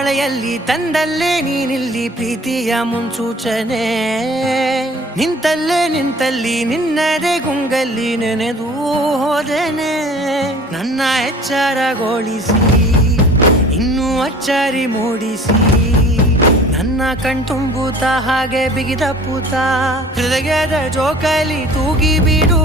ಮಳೆಯಲ್ಲಿ ತಂದಲ್ಲೇ ನೀನಿಲ್ಲಿ ಪ್ರೀತಿಯ ಮುನ್ಸೂಚನೆ ನಿಂತಲ್ಲಿ ನಿನ್ನದೇ ಗುಂಗಲ್ಲಿ ನೆನೆದು ಹೋದನೆ ನನ್ನ ಎಚ್ಚರಗೊಳಿಸಿ ಇನ್ನೂ ಅಚ್ಚರಿ ಮೂಡಿಸಿ ನನ್ನ ಕಣ್ತುಂಬುತ್ತ ಹಾಗೆ ಬಿಗಿದ ಪೂತ ಹೃದಯದ ಜೋಕಾಲಿ ತೂಗಿ ಬಿಡು